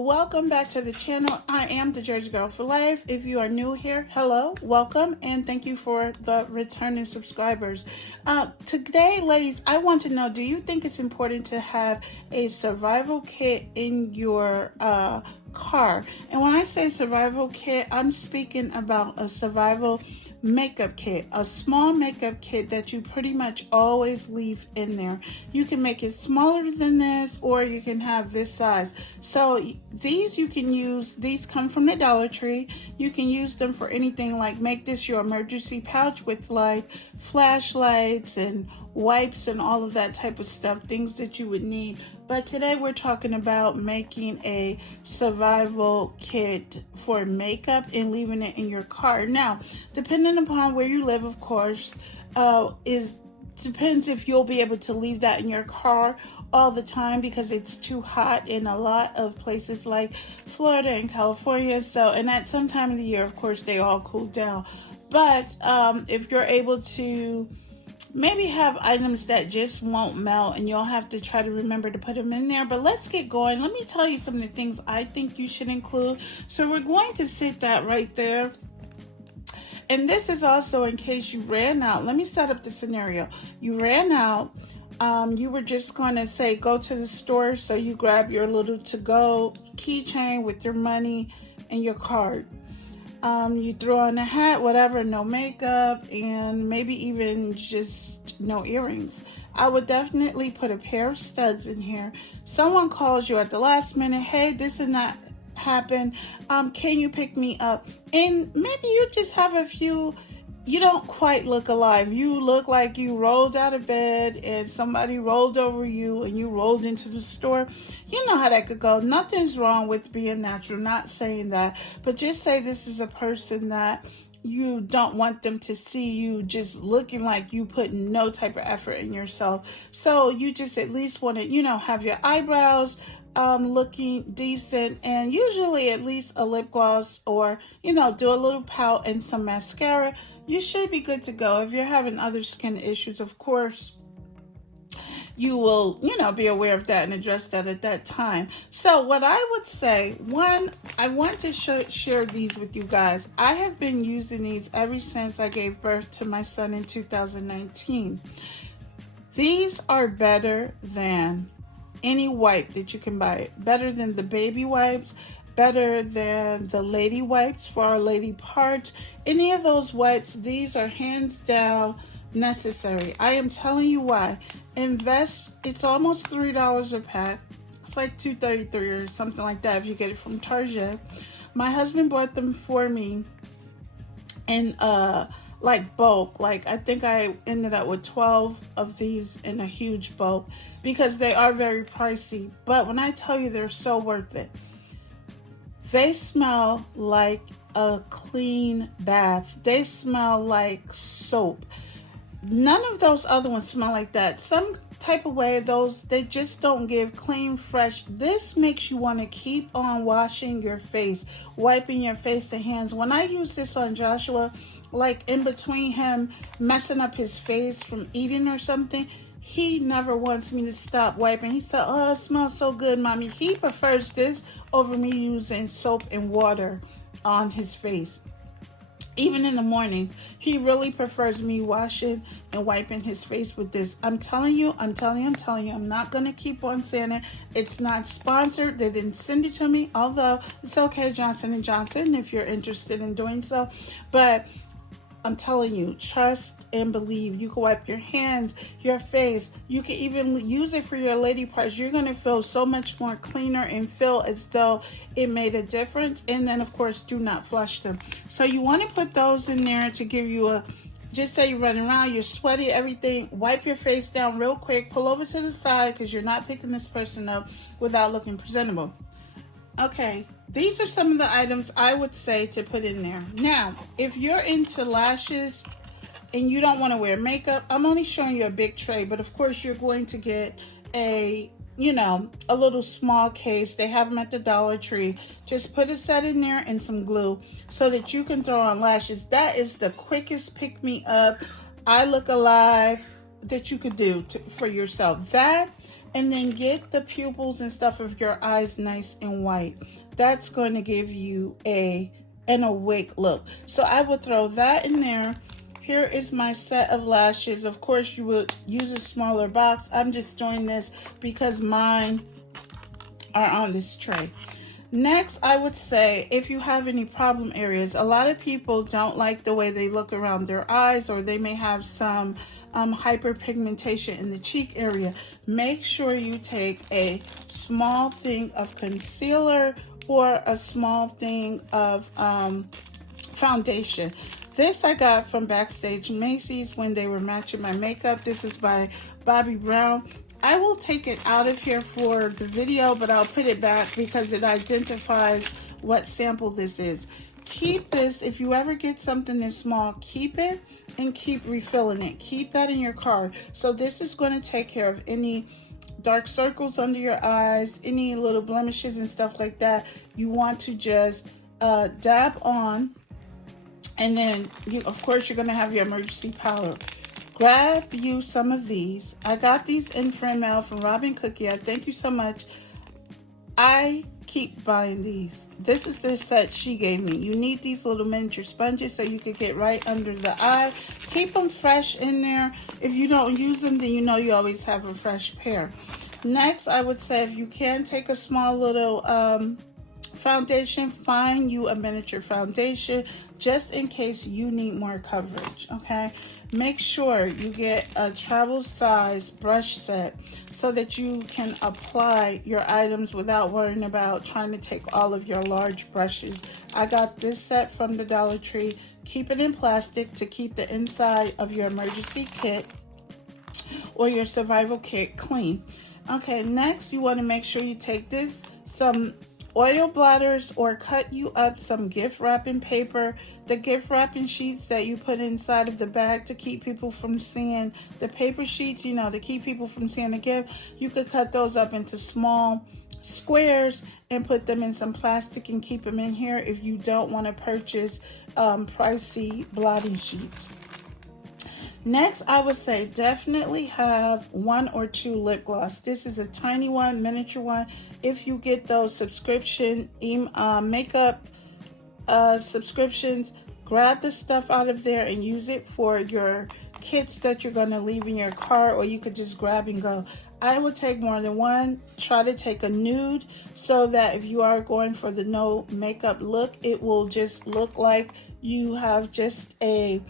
Welcome back to the channel. I am the Jersey Girl for Life. If you are new here, hello, welcome, and thank you for the returning subscribers. Today, ladies, I want to know, do you think it's important to have a survival kit in your car? And when I say survival kit, I'm speaking about a survival makeup kit, a small makeup kit that you pretty much always leave in there. You can make it smaller than this, or you can have this size. So these you can use, these come from the Dollar Tree. You can use them for anything, like make this your emergency pouch with like flashlights and wipes and all of that type of stuff, things that you would need. But today we're talking about making a survival kit for makeup and leaving it in your car. Now, depending upon where you live, of course, depends if you'll be able to leave that in your car all the time, because it's too hot in a lot of places like Florida and California. So, and at some time of the year, of course, they all cool down. But if you're able to maybe have items that just won't melt, and you'll have to try to remember to put them in there. But let's get going. Let me tell you some of the things I think you should include. So we're going to sit that right there. And this is also in case you ran out. Let me set up the scenario. You ran out. You were just going to say, go to the store. So you grab your little to-go keychain with your money and your card. You throw on a hat, whatever, no makeup, and maybe even just no earrings. I would definitely put a pair of studs in here. Someone calls you at the last minute, hey, this did not happen. Can you pick me up? And maybe you just have a few, you don't quite look alive. You look like you rolled out of bed and somebody rolled over you and you rolled into the store. You know how that could go. Nothing's wrong with being natural, not saying that, but just say this is a person that you don't want them to see you just looking like you put no type of effort in yourself. So you just at least want to, have your eyebrows looking decent, and usually at least a lip gloss, or, do a little pout and some mascara. You should be good to go. If you're having other skin issues, of course, you will, be aware of that and address that at that time. So what I would say, one, I want to share these with you guys. I have been using these ever since I gave birth to my son in 2019. These are better than any wipe that you can buy. Better than the baby wipes, better than the lady wipes for our lady parts. Any of those wipes, these are hands down necessary. I am telling you why. Invest, it's almost $3 a pack. It's like $2.33 or something like that if you get it from Target. My husband bought them for me in like bulk. Like I think I ended up with 12 of these in a huge bulk, because they are very pricey. But when I tell you, they're so worth it. They smell like a clean bath. They smell like soap. None of those other ones smell like that. Some type of way, they just don't give clean, fresh. This makes you want to keep on washing your face, wiping your face and hands. When I use this on Joshua, like in between him messing up his face from eating or something, he never wants me to stop wiping. He said, oh, it smells so good, mommy. He prefers this over me using soap and water on his face. Even in the mornings, he really prefers me washing and wiping his face with this. I'm telling you, I'm not going to keep on saying it. It's not sponsored. They didn't send it to me, although it's okay, Johnson & Johnson, if you're interested in doing so. But I'm telling you, trust and believe. You can wipe your hands, your face. You can even use it for your lady parts. You're going to feel so much more cleaner and feel as though it made a difference. And then, of course, do not flush them. So you want to put those in there to give you just say you're running around, you're sweaty, everything. Wipe your face down real quick. Pull over to the side, because you're not picking this person up without looking presentable. Okay, these are some of the items I would say to put in there. Now, if you're into lashes and you don't want to wear makeup, I'm only showing you a big tray, but of course you're going to get a little small case. They have them at the Dollar Tree. Just put a set in there and some glue so that you can throw on lashes. That is the quickest pick-me-up, I look alive that you could do for yourself. That and then get the pupils and stuff of your eyes nice and white. That's going to give you an awake look. So I would throw that in there. Here is my set of lashes. Of course, you would use a smaller box. I'm just doing this because mine are on this tray. Next, I would say if you have any problem areas, a lot of people don't like the way they look around their eyes, or they may have some hyperpigmentation in the cheek area. Make sure you take a small thing of concealer or a small thing of foundation. This I got from Backstage Macy's when they were matching my makeup. This is by Bobbi Brown. I will take it out of here for the video, but I'll put it back because it identifies what sample this is. Keep this, if you ever get something this small, keep it and keep refilling it. Keep that in your car. So this is going to take care of any dark circles under your eyes, any little blemishes and stuff like that. You want to just dab on, and then of course you're going to have your emergency powder. Grab you some of these. I got these in friend mail from Robin Cookie. I thank you so much. I keep buying these. This is the set she gave me. You need these little miniature sponges so you can get right under the eye. Keep them fresh in there. If you don't use them, then you know you always have a fresh pair. Next, I would say if you can take a small little foundation, find you a miniature foundation just in case you need more coverage, okay? Make sure you get a travel size brush set so that you can apply your items without worrying about trying to take all of your large brushes. I got this set from the Dollar Tree. Keep it in plastic to keep the inside of your emergency kit or your survival kit clean. Okay, next you want to make sure you take this, some oil bladders, or cut you up some gift wrapping paper. The gift wrapping sheets that you put inside of the bag to keep people from seeing the paper sheets, you know, to keep people from seeing the gift. You could cut those up into small squares and put them in some plastic and keep them in here if you don't want to purchase pricey blotting sheets. Next, I would say definitely have 1 or 2 lip gloss. This is a tiny one, miniature one. If you get those subscription makeup subscriptions, grab the stuff out of there and use it for your kits that you're going to leave in your car, or you could just grab and go. I would take more than one. Try to take a nude so that if you are going for the no makeup look, it will just look like you have just a,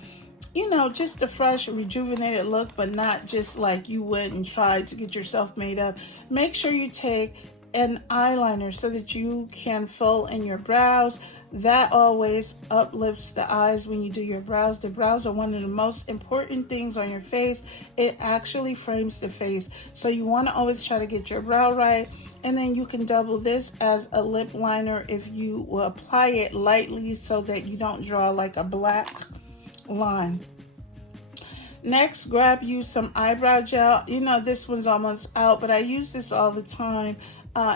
you know, just a fresh, rejuvenated look, but not just like you went and tried to get yourself made up. Make sure you take an eyeliner so that you can fill in your brows. That always uplifts the eyes when you do your brows. The brows are one of the most important things on your face. It actually frames the face. So you want to always try to get your brow right. And then you can double this as a lip liner if you will apply it lightly so that you don't draw like a black line. Next, grab you some eyebrow gel. You know, this one's almost out, but I use this all the time.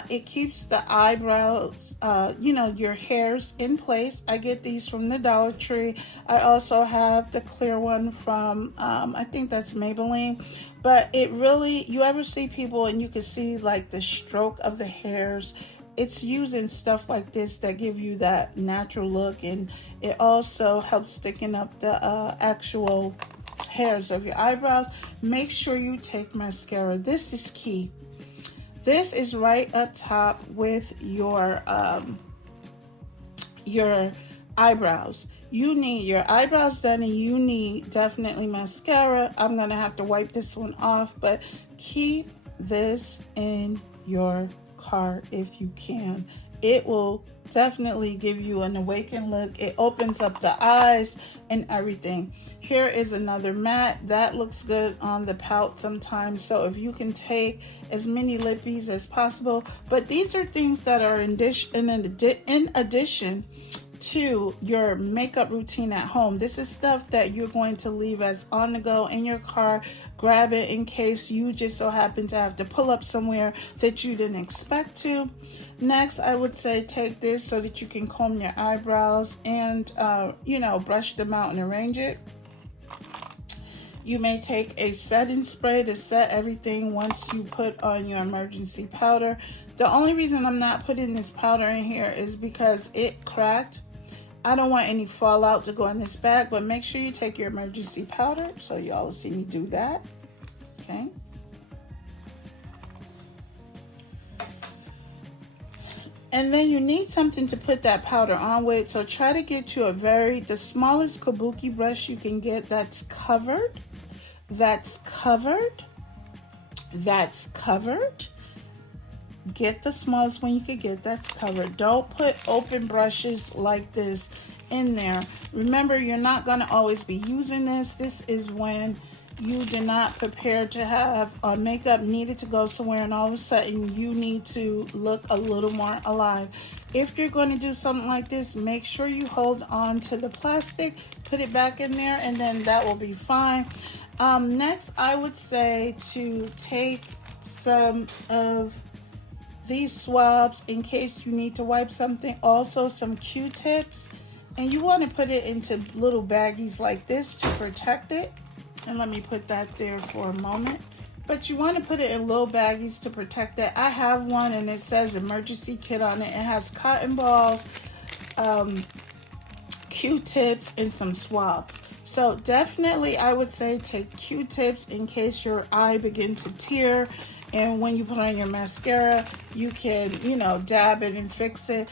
It keeps the eyebrows, you know, your hairs in place. I get these from the Dollar Tree. I also have the clear one from, I think that's Maybelline. But it really, you ever see people and you can see like the stroke of the hairs? It's using stuff like this that give you that natural look, and it also helps thicken up the actual hairs of your eyebrows. Make sure you take mascara. This is key. This is right up top with your eyebrows. You need your eyebrows done, and you need definitely mascara. I'm gonna have to wipe this one off, but keep this in your car if you can. It will definitely give you an awakened look. It opens up the eyes and everything. Here is another matte that looks good on the pout sometimes. So if you can take as many lippies as possible, but these are things that are in addition to your makeup routine at home. This is stuff that you're going to leave as on the go in your car. Grab it in case you just so happen to have to pull up somewhere that you didn't expect to. Next, I would say take this so that you can comb your eyebrows and, you know, brush them out and arrange it. You may take a setting spray to set everything once you put on your emergency powder. The only reason I'm not putting this powder in here is because it cracked. I don't want any fallout to go in this bag, but make sure you take your emergency powder. So y'all will see me do that. Okay. And then you need something to put that powder on with. So try to get you the smallest kabuki brush you can get that's covered. That's covered. Get the smallest one you could get that's covered. Don't put open brushes like this in there. Remember, you're not going to always be using this. This is when you do not prepare to have makeup needed to go somewhere, and all of a sudden you need to look a little more alive. If you're going to do something like this, make sure you hold on to the plastic, put it back in there, and then that will be fine. Next, I would say to take some of these swabs in case you need to wipe something. Also some Q-tips, and you want to put it into little baggies like this to protect it. And let me put that there for a moment. But you want to put it in little baggies to protect it. I have one and it says emergency kit on it. It has cotton balls, Q-tips, and some swabs. So definitely I would say take Q-tips in case your eye begins to tear. And when you put on your mascara, you can, dab it and fix it.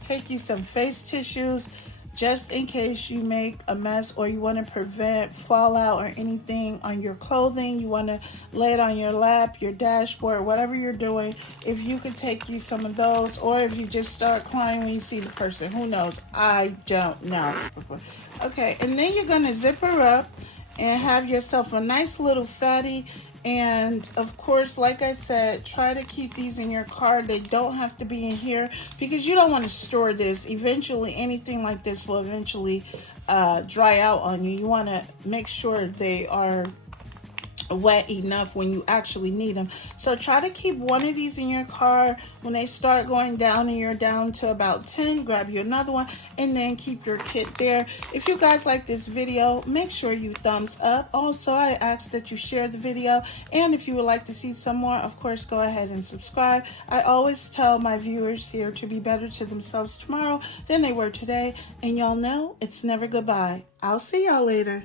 Take you some face tissues just in case you make a mess or you want to prevent fallout or anything on your clothing. You want to lay it on your lap, your dashboard, whatever you're doing. If you could take you some of those, or if you just start crying when you see the person, who knows? I don't know. Okay, and then you're going to zip her up and have yourself a nice little fatty. And of course, like I said, try to keep these in your car. They don't have to be in here because you don't want to store this. Eventually, anything like this will eventually dry out on you. You want to make sure they are wet enough when you actually need them. So try to keep one of these in your car. When they start going down and you're down to about 10, grab you another one and then keep your kit there. If you guys like this video, make sure you thumbs up. Also, I ask that you share the video, and if you would like to see some more, of course, go ahead and subscribe. I always tell my viewers here to be better to themselves tomorrow than they were today, and y'all know it's never goodbye. I'll see y'all later.